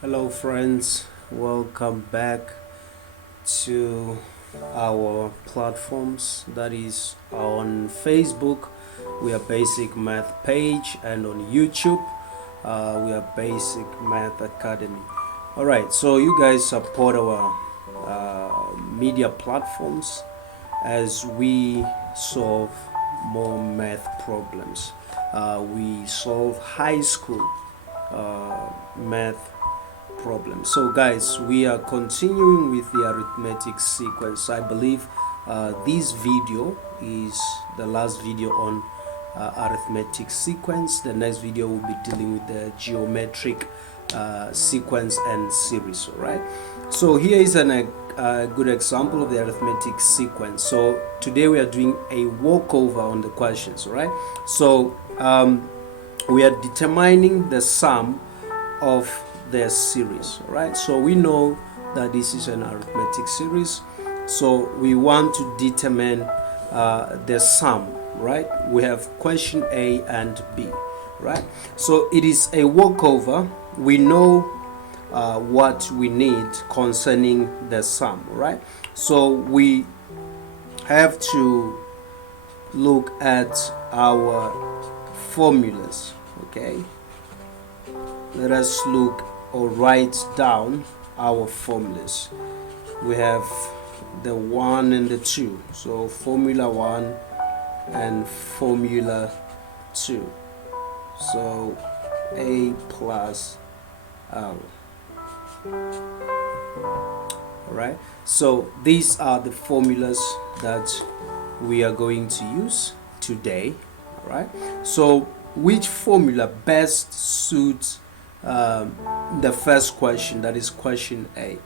Hello friends, welcome back to our platforms, that is on Facebook we are Basic Math page, and on YouTube we are Basic Math Academy. Alright, so you guys support our media platforms as we solve more math problems. We solve high school math problem. So guys, we are continuing with the arithmetic sequence. I believe this video is the last video on arithmetic sequence. The next video will be dealing with the geometric sequence and series. All right, so here is a good example of the arithmetic sequence. So today we are doing a walkover on the questions. All right, so we are determining the sum of their series. All right, so we know that this is an arithmetic series, so we want to determine the sum. Right, we have question A and B. Right, so it is a walkover. We know what we need concerning the sum. Right, so we have to look at our formulas. Okay, let us look or write down our formulas. We have the 1 and the 2, so formula 1 and formula 2. So A plus L. Alright, so these are the formulas that we are going to use today. Alright, so which formula best suits the first question, that is question A?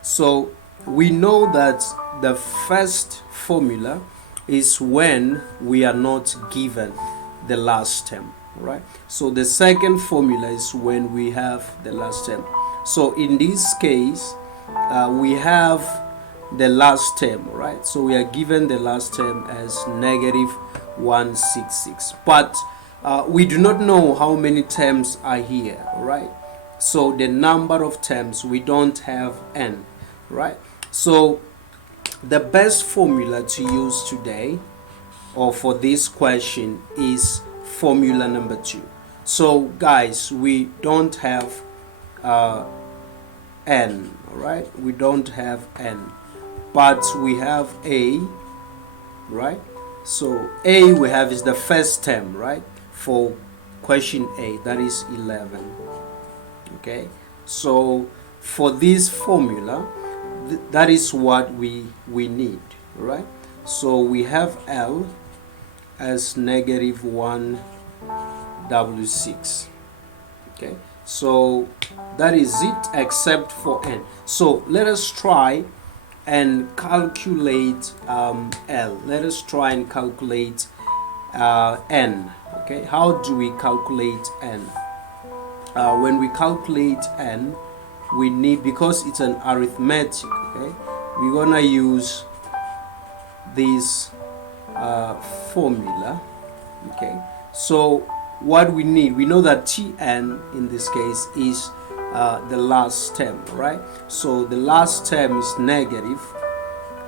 So we know that the first formula is when we are not given the last term. Right, so the second formula is when we have the last term. So in this case we have the last term. Right, so we are given the last term as negative 166, but we do not know how many terms are here. Right, so the number of terms, we don't have n. Right, so the best formula to use today or for this question is formula number 2. So guys, we don't have n. All right, we don't have n, but we have a. Right, so a we have is the first term. Right, for question A, that is 11. Okay, so for this formula, that is what we need. Right, so we have L as negative 1W6. Okay, so that is it except for n. So let us try and calculate L. Let us try and calculate n. Okay, how do we calculate n? When we calculate n, we need, because it's an arithmetic, okay, we're gonna use this formula. Okay, so what we need, we know that Tn in this case is the last term. Right, so the last term is negative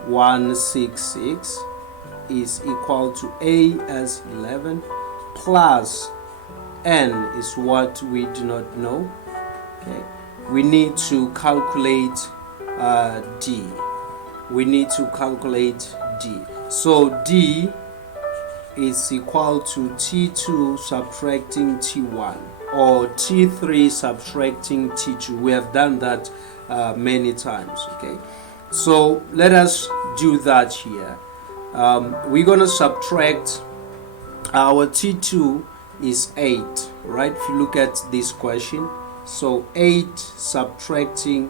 166 is equal to A as 11 plus n is what we do not know. Okay, we need to calculate d. We need to calculate d. So d is equal to T2 subtracting T1, or T3 subtracting T2. We have done that many times. Okay, so let us do that here. We're gonna subtract our T2 is 8. Right, if you look at this question, so 8 subtracting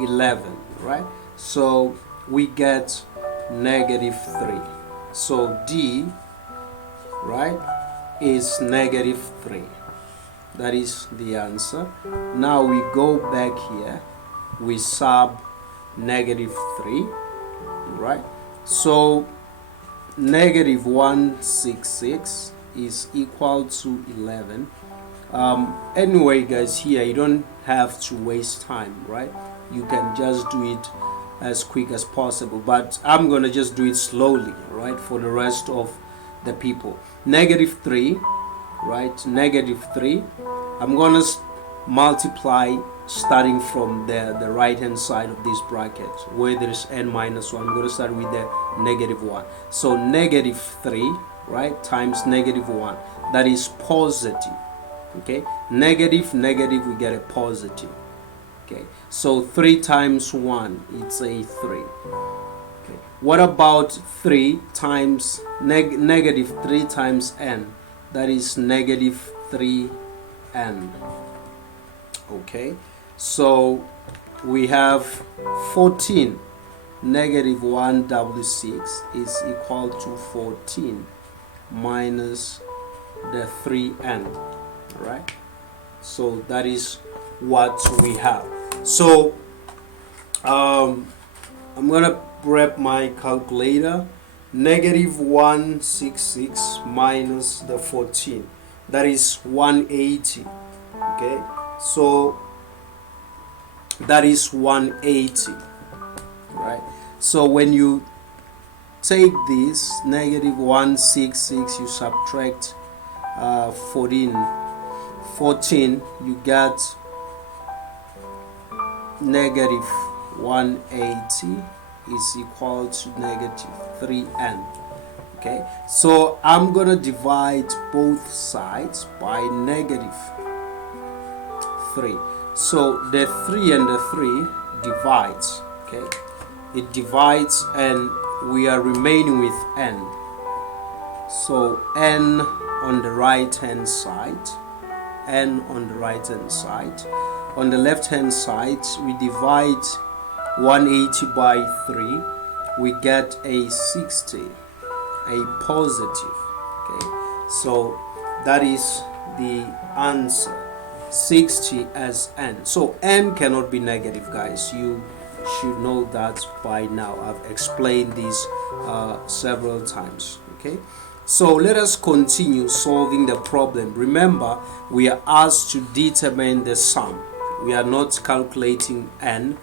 11. Right, so we get negative 3. So D, right, is negative 3. That is the answer. Now we go back here, we sub negative 3. Right, so negative 166 is equal to 11 Anyway guys, here you don't have to waste time, right? You can just do it as quick as possible, but I'm gonna just do it slowly, right, for the rest of the people. -3, right? -3. I'm gonna multiply starting from the right hand side of this bracket where there's n minus 1. I'm going to start with the -1. So -3, right, times -1, that is positive. Okay, negative, we get a positive. Okay, so 3 times 1, it's a 3. Okay, what about 3 times -3 times n? That is -3n. Okay, so we have 14. -1/6 is equal to 14 minus the 3n. All right, so that is what we have. So I'm gonna grab my calculator. -166 minus the 14, that is 180. Okay, so that is 180, right? So when you take this -166, you subtract 14, you get -180 is equal to -3n. Okay, so I'm gonna divide both sides by -3. So the 3 and the 3 divides. Okay, it divides and we are remaining with n. So n on the right hand side, n on the right hand side. On the left hand side, we divide 180 by 3, we get a 60, a positive. Okay, so that is the answer, 60 as n. So n cannot be negative, guys. You should know that by now. I've explained this several times. Okay, so let us continue solving the problem. Remember, we are asked to determine the sum. We are not calculating n,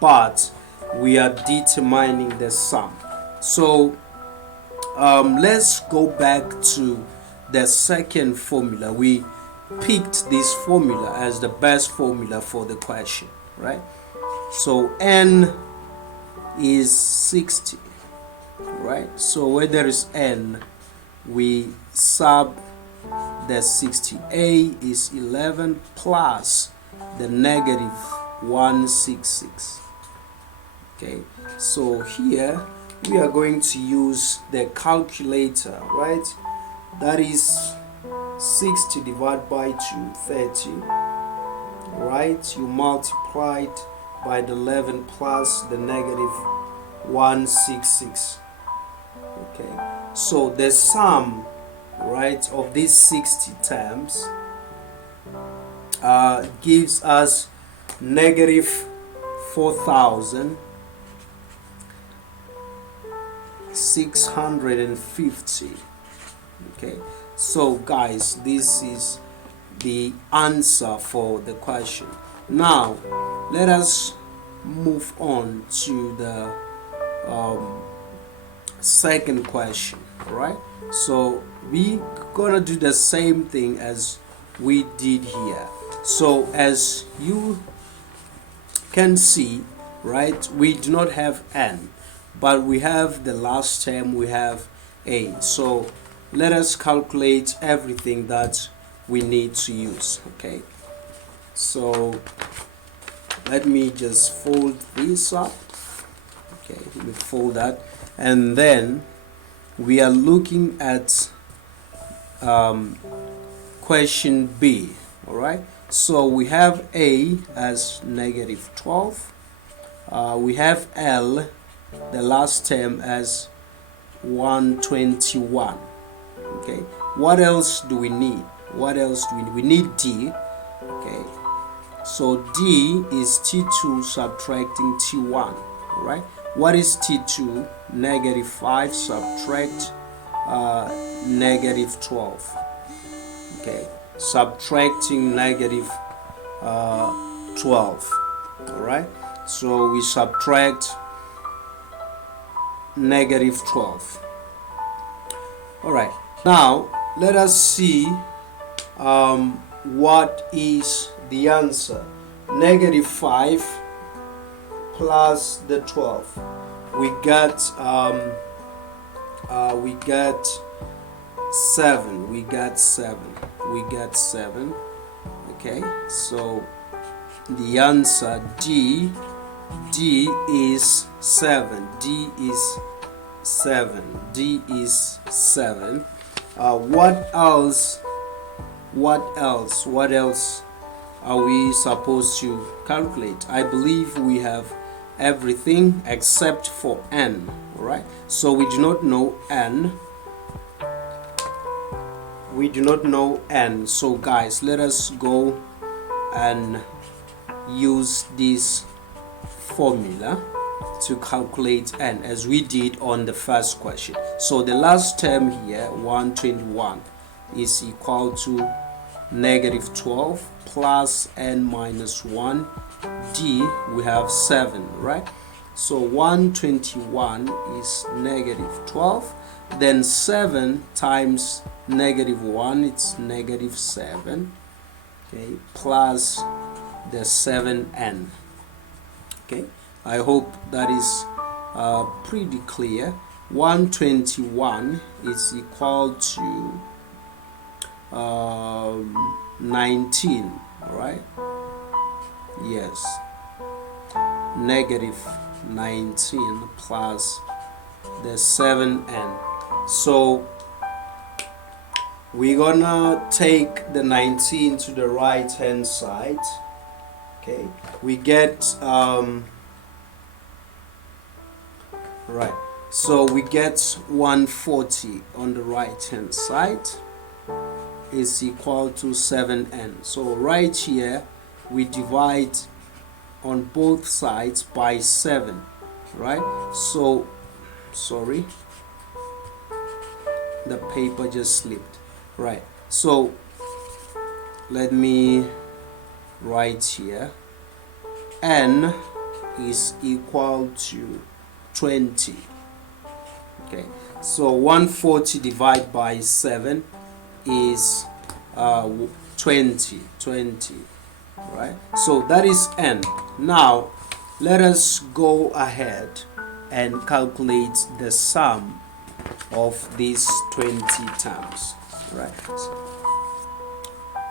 but we are determining the sum. So let's go back to the second formula. We picked this formula as the best formula for the question, right? So n is 60, right? So where there is n, we sub the 60. A is 11 plus the -166. Okay, so here we are going to use the calculator, right? That is 60 divided by 2, 30, right? You multiply it by the 11 plus the -166. Okay, so the sum, right, of these 60 terms gives us -4,650. Okay, so guys, this is the answer for the question. Now let us move on to the second question. All right, so we gonna do the same thing as we did here. So as you can see, right, we do not have n, but we have the last term, we have a. So let us calculate everything that we need to use. Okay, so let me just fold this up. Okay, let me fold that, and then we are looking at question B. All right, so we have A as -12. We have L, the last term, as 121. Okay, what else do we need? What else do we need? We need D. Okay, so D is T2 subtracting T1. All right, what is T2? -5 subtract -12. Okay, subtracting negative 12. Alright, so we subtract negative 12. Alright, now let us see what is the answer. Negative 5 plus the 12. We got 7. We got 7. Okay, so the answer D is 7. D is 7. What else are we supposed to calculate? I believe we have everything except for n. All right, so we do not know n. So guys, let us go and use this formula to calculate n as we did on the first question. So the last term here, 121, is equal to negative 12 plus n minus 1. D, we have 7, right? So 121 is negative 12. Then 7 times negative 1, it's negative 7. Okay, plus the 7n. Okay, I hope that is pretty clear. 121 is equal to 19. All right, yes, negative 19 plus the 7n. So we're gonna take the 19 to the right hand side. Okay, we get right, so we get 140 on the right hand side is equal to 7n. So right here we divide on both sides by 7, right? So sorry, the paper just slipped. Right, so let me write here, n is equal to 20. Okay, so 140 divided by 7 is 20, right? So that is n. Now let us go ahead and calculate the sum of these 20 terms. Right,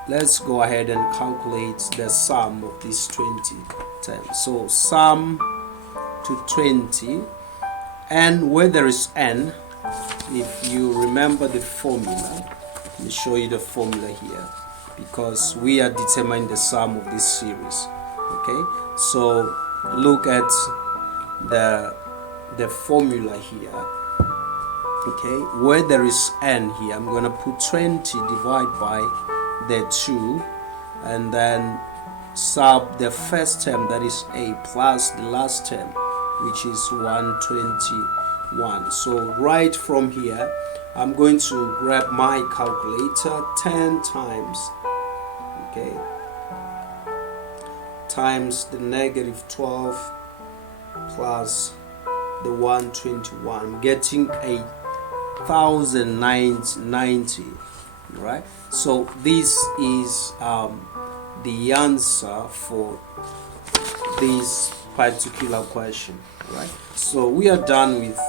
let's go ahead and calculate the sum of these 20 terms. So sum to 20, and where there is n, if you remember the formula, let me show you the formula here, because we are determining the sum of this series. Okay, so look at the formula here. Okay, where there is n here, I'm gonna put 20 divided by the 2, and then sub the first term, that is a, plus the last term, which is 121. So right from here, I'm going to grab my calculator. 10 times, okay, times the negative 12 plus the 121. I'm getting 8,090, right? So this is the answer for this particular question, right? So we are done with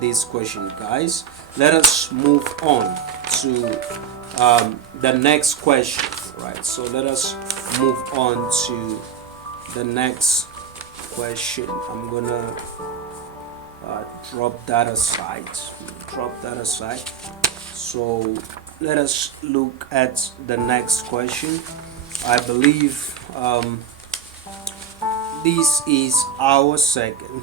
this question, guys. Let us move on to the next question, right? So let us move on to the next question. I'm gonna drop that aside. So let us look at the next question. I believe this is our second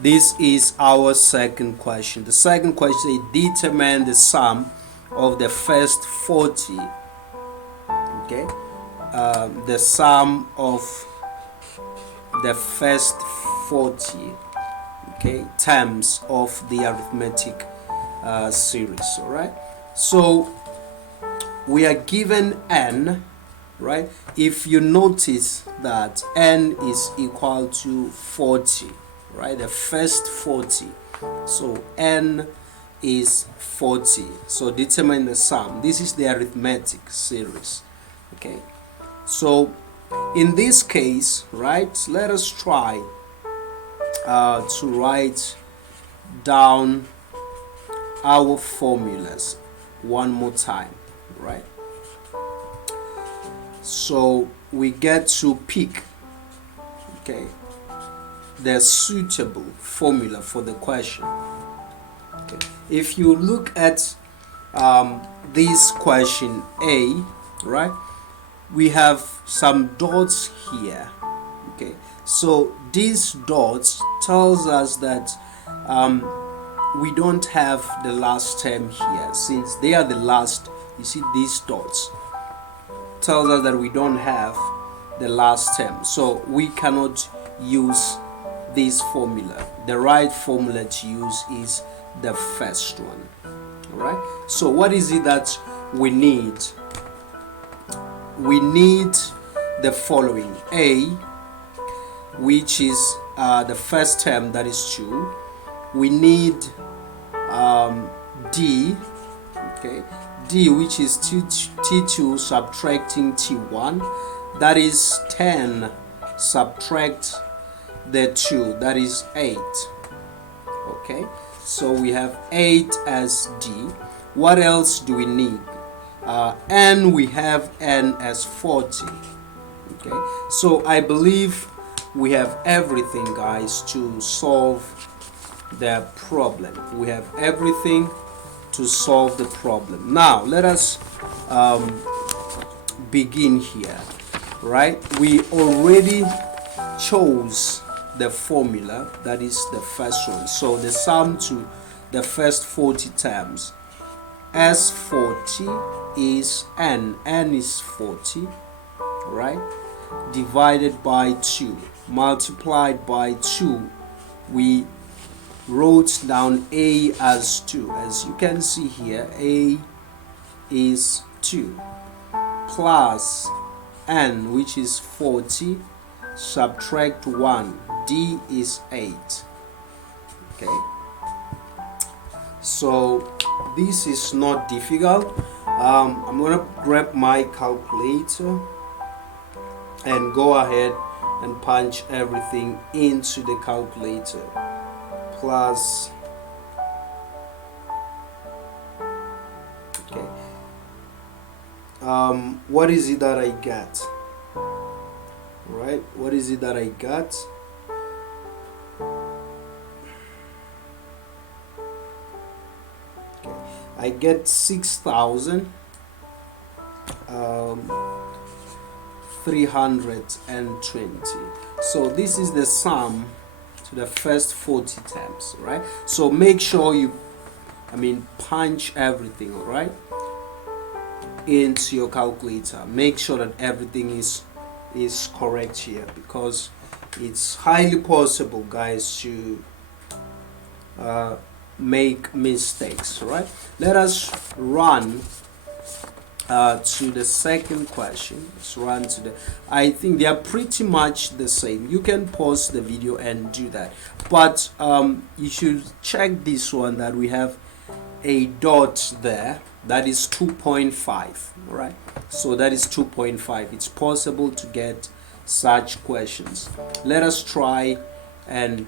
this is our second question. The second question is determine the sum of the first 40. Okay, the sum of the first 40, okay, terms of the arithmetic series. All right, So we are given n, right? If you notice that n is equal to 40, right? The first 40. So n is 40. So determine the sum. This is the arithmetic series. Okay. So in this case, right, let us try to write down our formulas one more time, right? So we get to pick, okay, the suitable formula for the question. Okay. If you look at this question A, right, we have some dots here. Okay, so these dots tells us that we don't have the last term here. Since they are the last, you see these dots tells us that we don't have the last term, so we cannot use this formula. The right formula to use is the first one. All right, so what is it that we need? We need the following: A, which is the first term, that is 2. We need D, okay, D, which is T2 subtracting T1, that is 10, subtract the 2, that is 8. Okay, so we have 8 as D. What else do we need? N, we have N as 40. Okay, so I believe we have everything, guys, to solve the problem. We have everything to solve the problem. Now let us begin here, right? We already chose the formula, that is the first one. So the sum to the first 40 terms, S40 is N is 40, right, divided by 2, multiplied by 2. We wrote down A as 2. As you can see here, A is 2, plus N, which is 40, subtract 1, D is 8. Okay, so this is not difficult. I'm gonna grab my calculator and go ahead and punch everything into the calculator. Plus, okay, what is it that I got? Right, what is it that I got? Okay, I get 6,320. So this is the sum to the first 40 terms, right? So make sure you, punch everything, all right, into your calculator. Make sure that everything is correct here, because it's highly possible, guys, to make mistakes, right? Let us run to the second question. Let's run to the, I think they are pretty much the same. You can pause the video and do that, but you should check this one, that we have a dot there, that is 2.5, right? So that is 2.5. It's possible to get such questions. Let us try and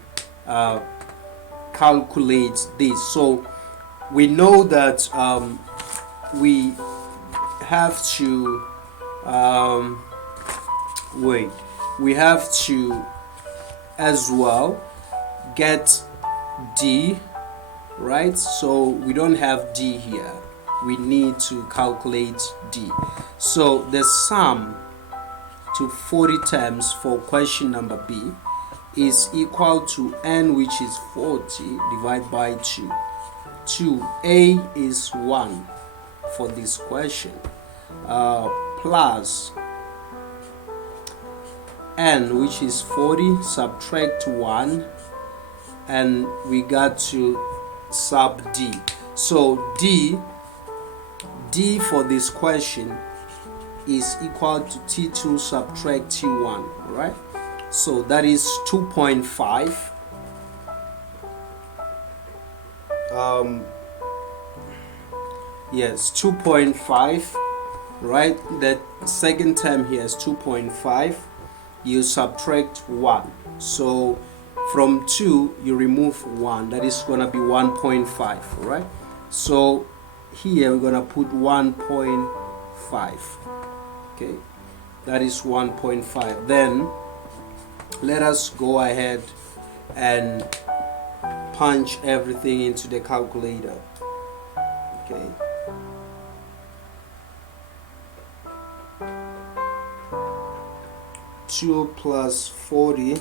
calculate this. So we know that we have to we have to as well get D, right? So we don't have D here. We need to calculate D. So the sum to 40 terms for question number B is equal to N, which is 40, divided by 2. 2A is 1 for this question, plus N, which is 40, subtract 1, and we got to sub D. So D d for this question is equal to t2 subtract t1, right? So that is 2.5. Yes, 2.5, right? The second term here is 2.5. You subtract 1. So from 2 you remove 1, that is gonna be 1.5, right? So here we're gonna put 1.5. okay, that is 1.5. Then let us go ahead and punch everything into the calculator. Okay, two plus 40,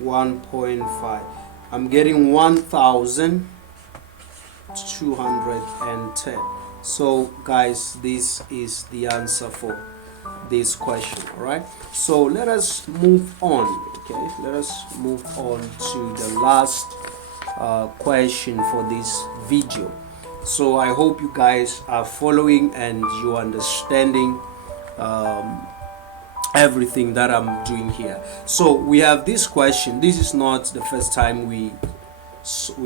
1.5. I'm getting 1,210. So guys, this is the answer for this question. All right, so let us move on. Okay, let us move on to the last question for this video. So I hope you guys are following and you're understanding everything that I'm doing here. So we have this question. This is not the first time we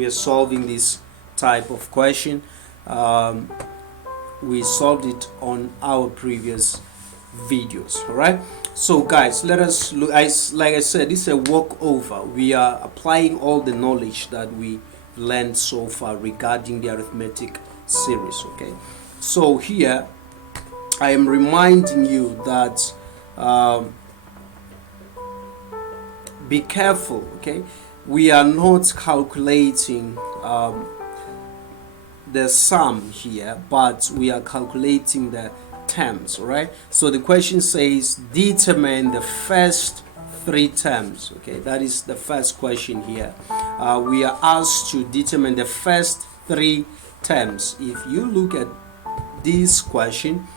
are solving this type of question. We solved it on our previous videos. All right, so guys, let us look. Like I said, this is a walkover. We are applying all the knowledge that we learned so far regarding the arithmetic series. Okay, so here I am reminding you that be careful. Okay, we are not calculating the sum here, but we are calculating the terms. Right, so the question says determine the first 3 terms. Okay, that is the first question here. We are asked to determine the first 3 terms. If you look at this question,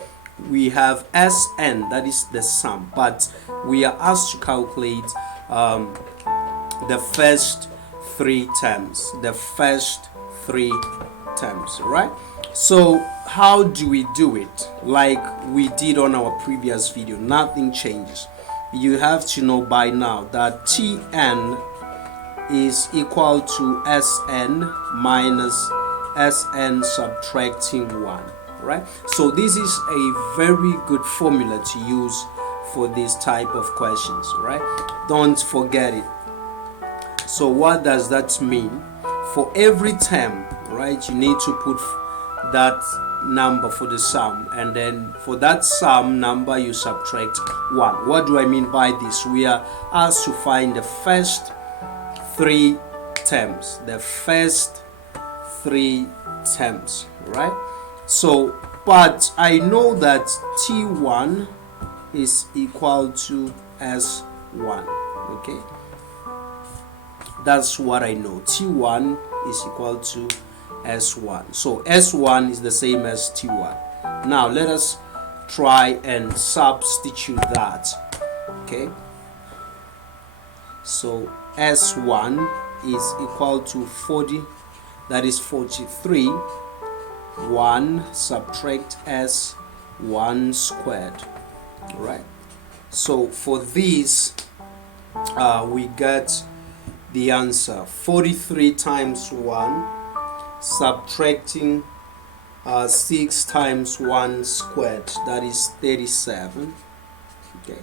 we have Sn, that is the sum, but we are asked to calculate the first 3 terms, right? So how do we do it? Like we did on our previous video, nothing changes. You have to know by now that Tn is equal to Sn minus Sn subtracting 1, right? So this is a very good formula to use for this type of questions, right? Don't forget it. So what does that mean? For every term, right, you need to put that number for the sum, and then for that sum number you subtract 1. What do I mean by this? We are asked to find the first 3 terms, right? So but I know that T1 is equal to S1. Okay, that's what I know. T1 is equal to S1. So S1 is the same as T1. Now let us try and substitute that. Okay, so S1 is equal to 40, that is 43. 1 subtract S1 squared. Right, so for this we get the answer 43 times 1 subtracting 6 times 1 squared, that is 37. Okay,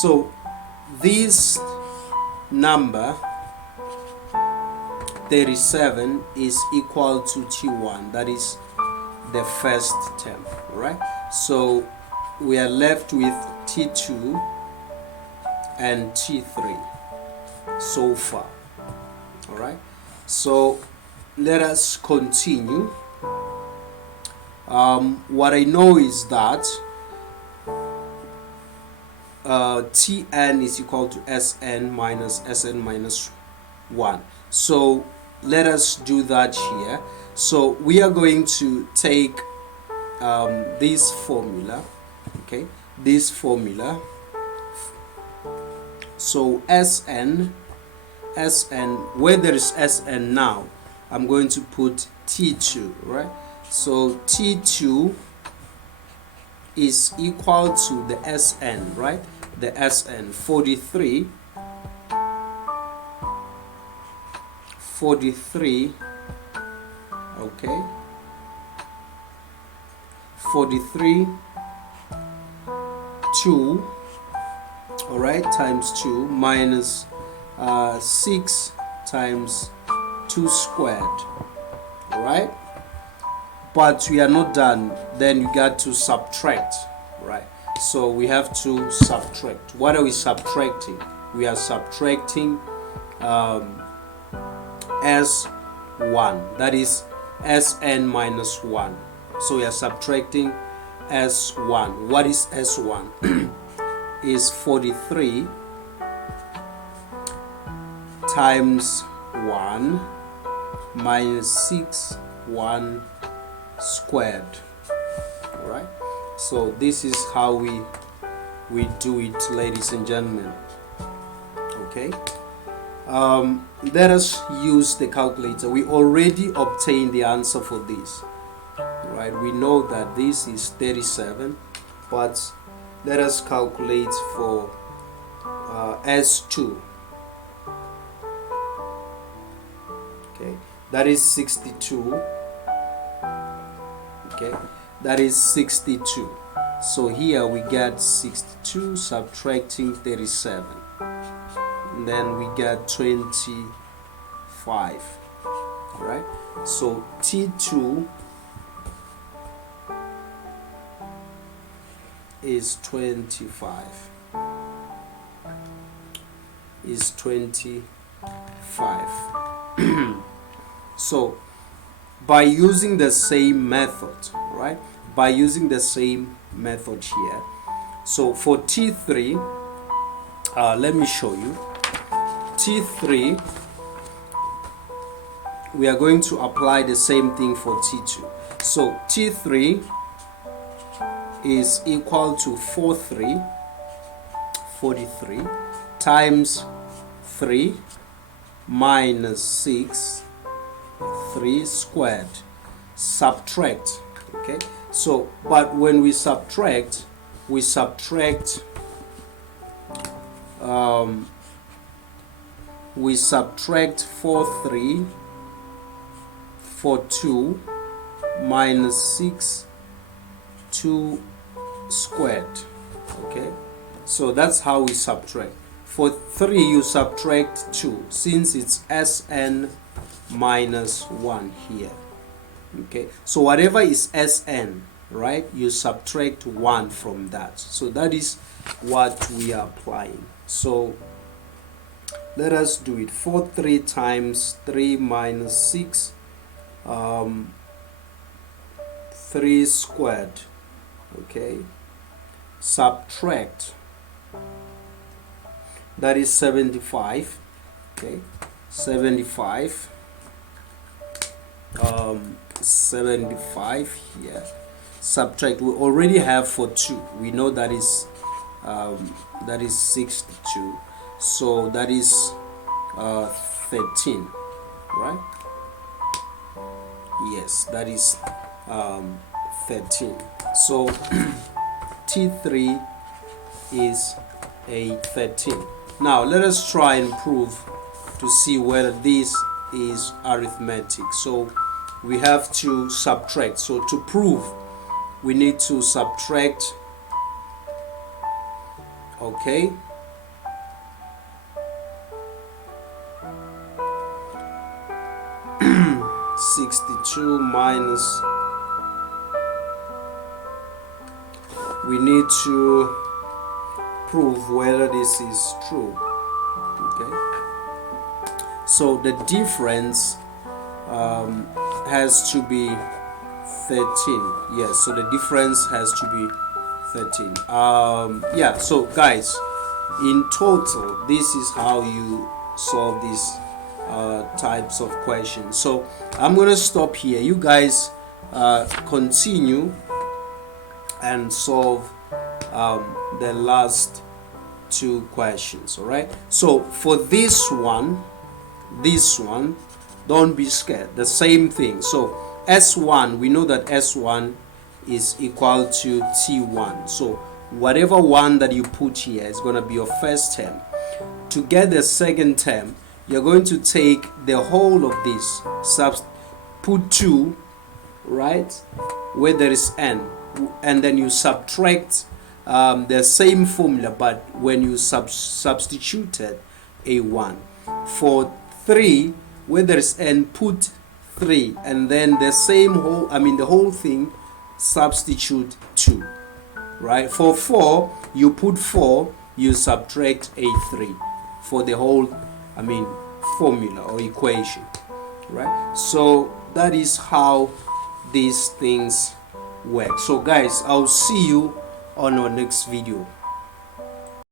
so this number 37 is equal to T1, that is the first term, right? So we are left with T2 and T3 so far. All right, so let us continue. What I know is that Tn is equal to Sn minus 1. So let us do that here. So we are going to take this formula. Okay, this formula. So Sn Sn, where there is Sn now, I'm going to put T2, right? So T2 is equal to the Sn, right? The Sn, 43, okay, 43, 2, all right, times 2 minus 6 times 2 squared, all right? But we are not done. Then you got to subtract, right? So we have to subtract. What are we subtracting? We are subtracting S1, that is Sn minus 1. So we are subtracting S1. What is S1? Is 43 times 1 minus 6, 1 squared. All right, so this is how we do it, ladies and gentlemen. Okay, let us use the calculator. We already obtained the answer for this, right? We know that this is 37, but let us calculate for S2. Okay, that is 62. Okay, that is 62. So here we get 62 subtracting 37, and then we get 25. All right, so T2 is 25. Is 25. So by using the same method, right? By using the same method here. So for T3, let me show you. T3, we are going to apply the same thing for T2. So T3 is equal to 43 times 3 minus 6, 3 squared, subtract. Okay, so but when we subtract 43 for 2 minus 6, 2 squared. Okay, so that's how we subtract. For 3 you subtract 2, since it's Sn minus 1 here. Okay, so whatever is Sn, right, you subtract 1 from that. So that is what we are applying. So let us do it. 43 times 3 minus 6, 3 squared. Okay, subtract, that is 75. Okay, 75 here, subtract, we already have for 2, we know that is 62, so that is 13, right? Yes, that is 13. So T3 is a 13. Now let us try and prove to see whether this is arithmetic. So we have to subtract. So to prove, we need to subtract. Okay, (62) minus, we need to prove whether this is true. Okay, so the difference has to be 13. Yes, so the difference has to be 13. Yeah, so guys, in total, this is how you solve these types of questions. So I'm gonna stop here. You guys continue and solve the last 2 questions. All right, so for this one, this one, don't be scared, the same thing. So S1, we know that S1 is equal to T1. So whatever one that you put here is going to be your first term. To get the second term, you're going to take the whole of this, put 2, right, where there is n, and then you subtract the same formula, but when you substituted a 1. For 3, where there is n, put 3, and then the same whole, the whole thing, substitute 2, right? For 4, you put 4, you subtract a 3 for the whole, formula or equation, right? So that is how these things work. So guys, I'll see you on our next video.